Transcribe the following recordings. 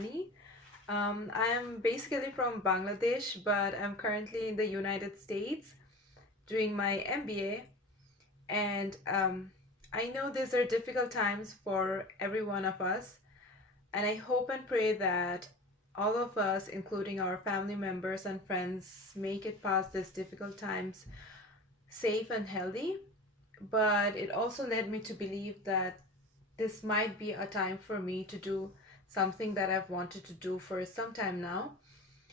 Hani. I am basically from Bangladesh, but I'm currently in the United States doing my MBA. And I know these are difficult times for every one of us. And I hope and pray that all of us, including our family members and friends, make it past these difficult times safe and healthy. But it also led me to believe that this might be a time for me to do something that I've wanted to do for some time now.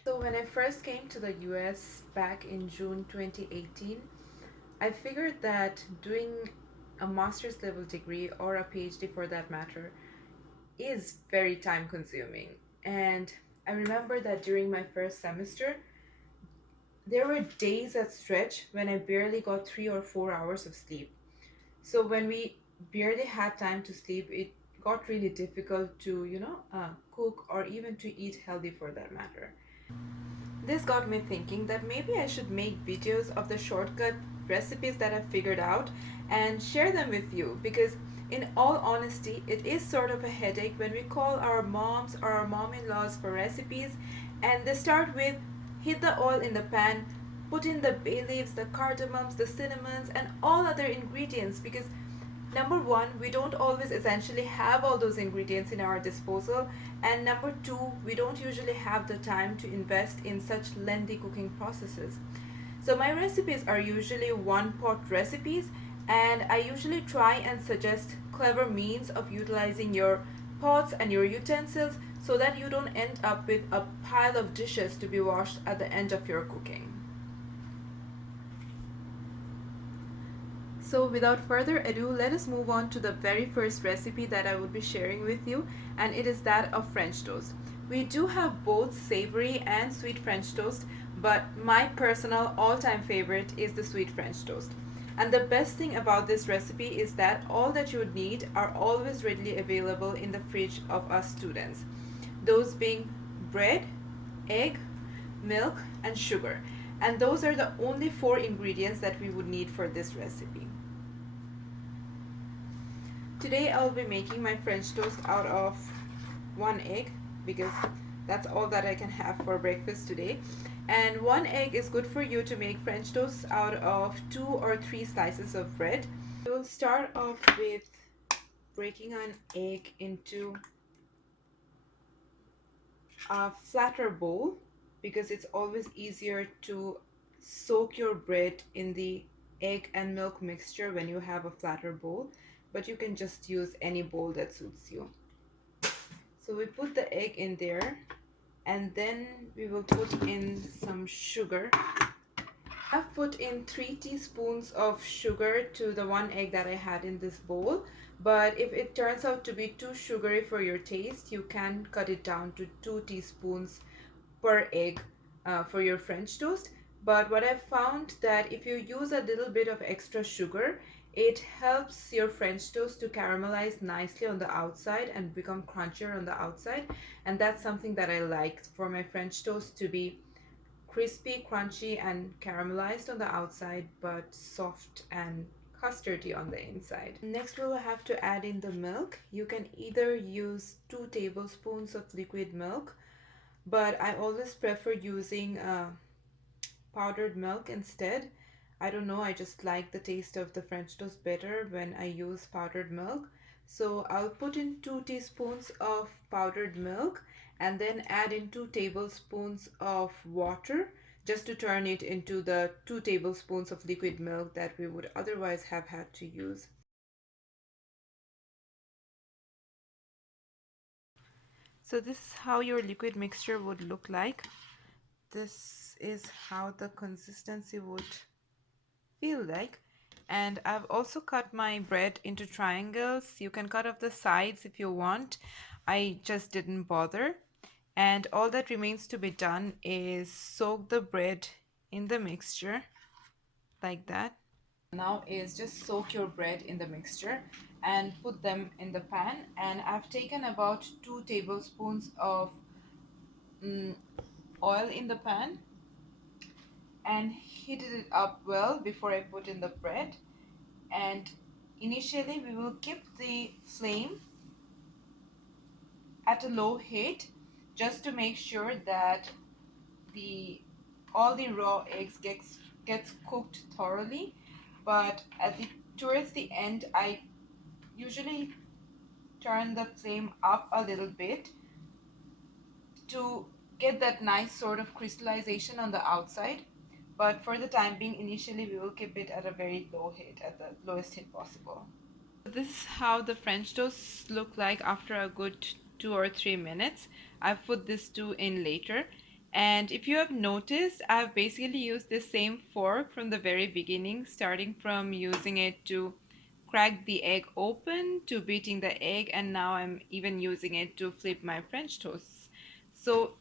So, when I first came to the US back in June 2018, I figured that doing a master's level degree or a PhD for that matter is very time consuming. And I remember that during my first semester, there were days at stretch when I barely got 3 or 4 hours of sleep. So when we barely had time to sleep, it got really difficult to, cook or even to eat healthy for that matter. This got me thinking that maybe I should make videos of the shortcut recipes that I've figured out and share them with you because, in all honesty, it is sort of a headache when we call our moms or our mom in laws for recipes and they start with heat the oil in the pan, put in the bay leaves, the cardamoms, the cinnamons, and all other ingredients because number one, we don't always essentially have all those ingredients in our disposal, and number two, we don't usually have the time to invest in such lengthy cooking processes. So, my recipes are usually one pot recipes, and I usually try and suggest clever means of utilizing your pots and your utensils so that you don't end up with a pile of dishes to be washed at the end of your cooking. So without further ado, let us move on to the very first recipe that I will be sharing with you, and it is that of French toast. We do have both savory and sweet French toast, but my personal all-time favorite is the sweet French toast. And the best thing about this recipe is that all that you would need are always readily available in the fridge of us students. Those being bread, egg, milk, and sugar. And those are the only four ingredients that we would need for this recipe. Today I'll be making my French toast out of one egg because that's all that I can have for breakfast today. And one egg is good for you to make French toast out of 2 or 3 slices of bread. We'll start off with breaking an egg into a flatter bowl because it's always easier to soak your bread in the egg and milk mixture when you have a flatter bowl, but you can just use any bowl that suits you. So we put the egg in there and then we will put in some sugar. I've put in 3 teaspoons of sugar to the one egg that I had in this bowl, but if it turns out to be too sugary for your taste, you can cut it down to 2 teaspoons per egg for your French toast. But what I've found that if you use a little bit of extra sugar, it helps your French toast to caramelize nicely on the outside and become crunchier on the outside. And that's something that I like for my French toast to be crispy, crunchy, and caramelized on the outside, but soft and custardy on the inside. Next, we'll have to add in the milk. You can either use 2 tablespoons of liquid milk, but I always prefer using powdered milk instead. I don't know, I just like the taste of the French toast better when I use powdered milk. So I'll put in 2 teaspoons of powdered milk and then add in 2 tablespoons of water just to turn it into the 2 tablespoons of liquid milk that we would otherwise have had to use. So this is how your liquid mixture would look like. This is how the consistency would feel like. And I've also cut my bread into triangles. You can cut off the sides if you want. I just didn't bother. And all that remains to be done is soak the bread in the mixture like that. Now is just soak your bread in the mixture and put them in the pan. And I've taken about 2 tablespoons of mm, oil in the pan and heated it up well before I put in the bread. And initially we will keep the flame at a low heat just to make sure that the all the raw eggs gets cooked thoroughly. But towards the end, I usually turn the flame up a little bit to get that nice sort of crystallization on the outside. But for the time being, initially we will keep it at a very low heat, at the lowest heat possible. This is how the French toast look like after a good 2 or 3 minutes. I've put this two in later. And if you have noticed, I've basically used the same fork from the very beginning, starting from using it to crack the egg open to beating the egg, and now I'm even using it to flip my French toasts. So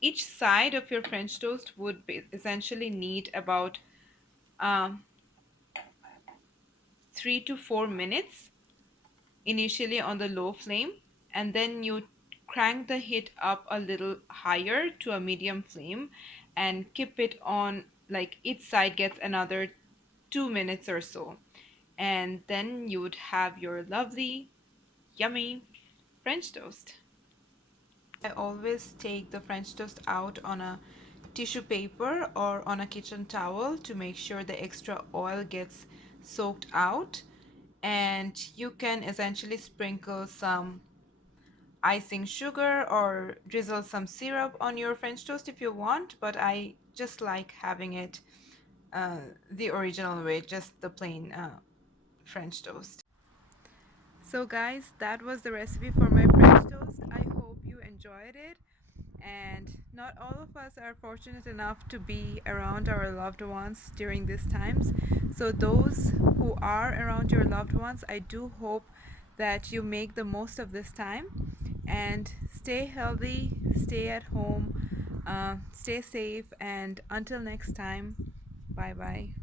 each side of your French toast would essentially need about um, 3 to 4 minutes initially on the low flame, and then you crank the heat up a little higher to a medium flame and keep it on, like each side gets another 2 minutes or so, and then you would have your lovely yummy French toast. I always take the French toast out on a tissue paper or on a kitchen towel to make sure the extra oil gets soaked out. And you can essentially sprinkle some icing sugar or drizzle some syrup on your French toast if you want, but I just like having it uh, the original way, just the plain French toast. So guys, that was the recipe for my French toast. I hope you enjoyed it. And not all of us are fortunate enough to be around our loved ones during these times. So, those who are around your loved ones, I do hope that you make the most of this time and stay healthy, stay at home, stay safe, and until next time, bye bye.